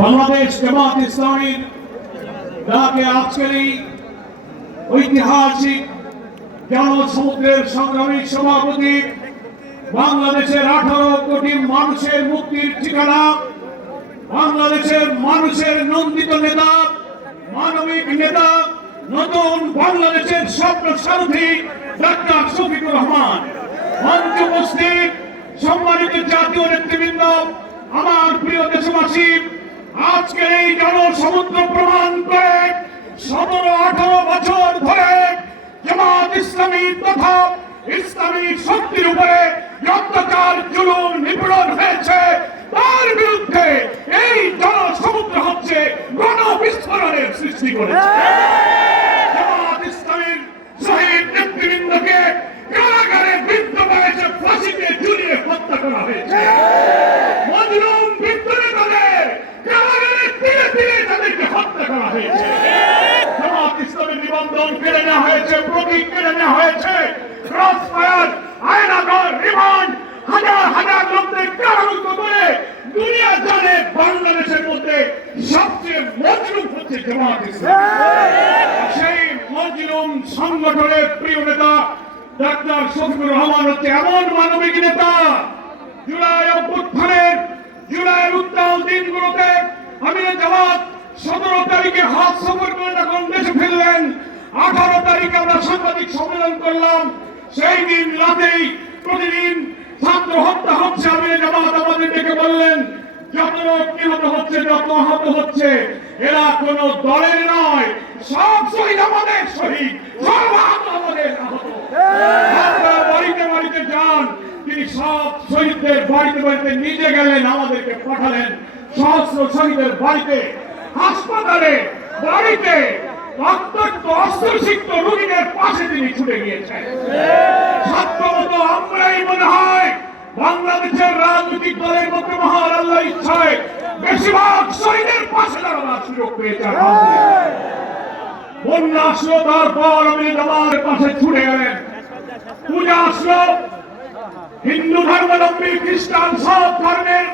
বাংলাদেশ জামাত ইসলামীর ডাকে আজকের এই ঐতিহাসিক জনসমুদ্রের সংগ্রামী সভাপতি, বাংলাদেশের 18 কোটি মানুষের মুক্তির ঠিকানা, বাংলাদেশের মানুষের নন্দিত নেতা, মানবিক নেতা, নতুন বাংলাদেশের স্বপ্ন সারথী ডাক্তার শফিকুর রহমান, মঞ্চে উপস্থিত সম্মানিত জাতীয় নেতৃবৃন্দ, আমার প্রিয় দেশবাসী, আজকের এই জনসমুদ্র প্রমাণ করে 17-18 বছর ধরে জামাত ইসলামী তথা ইসলামী শক্তির উপরে অত্যাচার, জুলুম, নিপীড়ন হয়েছে, তার বিরুদ্ধে এই জনসমুদ্র হচ্ছে গণবিস্ফোরণের সৃষ্টি করেছে। জামাত ইসলামীর শহীদ নেতৃবৃন্দকে কারাগারে বৃদ্ধ বয়সে ফাঁসিতে ঝুলিয়ে হত্যা করা হয়েছে। মজলুম বৃদ্ধ নেতাদের কারাগারে তিলে তিলে তাদেরকে হত্যা করা হয়েছে। জামাত ইসলামের নিবন্ধন কেড়ে নেওয়া হয়েছে, প্রতীক কেড়ে নেওয়া হয়েছে, ক্রস ফায়ার, আয়নাঘর, রিমান্ড, হাজার হাজার লোকদের কারারুদ্ধ করে দুনিয়া জানে বাংলাদেশের মধ্যে সবচেয়ে মজলুম হচ্ছে জামাত ইসলাম। সেই মজলুম সংগঠনের প্রিয় নেতা ডাক্তার শফিকুর রহমান হচ্ছে এমন মানবিক নেতা। জুলাই অভ্যুত্থানের, জুলাইয়ের উত্তাল দিনগুলোতে আমিরে জামাত 17 তারিখে হাত সফর করে যখন দেশে ফিরলেন, 18 তারিখে আমরা সাংবাদিক সম্মেলন করলাম। সেই দিন রাতেই প্রতিদিন ছাত্র হত্যা হচ্ছে, আমিরে জামাত আমাদের ডেকে বললেন যত লোক নিহত হচ্ছে, যত আহত হচ্ছে, এরা কোন দলের নয়, সব শহীদ আমাদের শহীদ, সব আহত আমাদের আহত। আপনারা বাড়িতে বাড়িতে যান, তিনি সব শহীদদের বাড়িতে বাড়িতে নিজে গেলেন, আমাদেরকে পাঠালেন সহস্র শহীদের বাড়িতে, হাসপাতালে, বাড়িতে, অত্যন্ত অস্ত্রসিক্ত রোগীদের পাশে তিনি ছুটে গিয়েছেন। সত্যমত আমরাই মনে হয় বাংলাদেশের রাজনৈতিক দলের মধ্যে মহান আল্লাহ ইচ্ছায় বেশিরভাগ শহীদের পাশে দাঁড়ানোর সুযোগ পেয়েছেন। বন্যা আসলো, তারপর আমিরে জামাতের পাশে ছুটে গেলেন। পূজা আসলো, হিন্দু ধর্মাবলম্বী, খ্রিস্টান, সব ধর্মের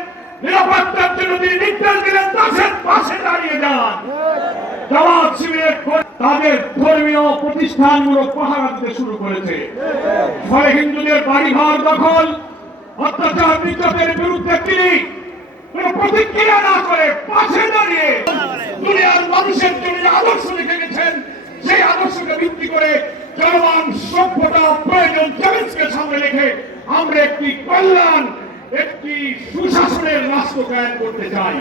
নিরাপত্তার জন্য তিনি নির্দেশ দিলেন তাদের পাশে দাঁড়িয়ে যান। জামাত শিবিরের তাদের ধর্মীয় প্রতিষ্ঠানগুলো পাহারা দিতে শুরু করেছে। ফলে হিন্দুদের বাড়িঘর দখল, অত্যাচার, নির্যাতনের বিরুদ্ধে তিনি কোন প্রতিক্রিয়া না করে পাশে দাঁড়িয়ে দুনিয়ার মানুষের জন্য আদর্শ লিখে গেছেন। সেই আদর্শকে ভিত্তি করে জনগণ, সভ্যতা, প্রয়োজন, চ্যালেঞ্জকে সামনে রেখে আমরা একটি কল্যাণ, একটি সুশাসনের রাষ্ট্র কায়েম করতে চাই।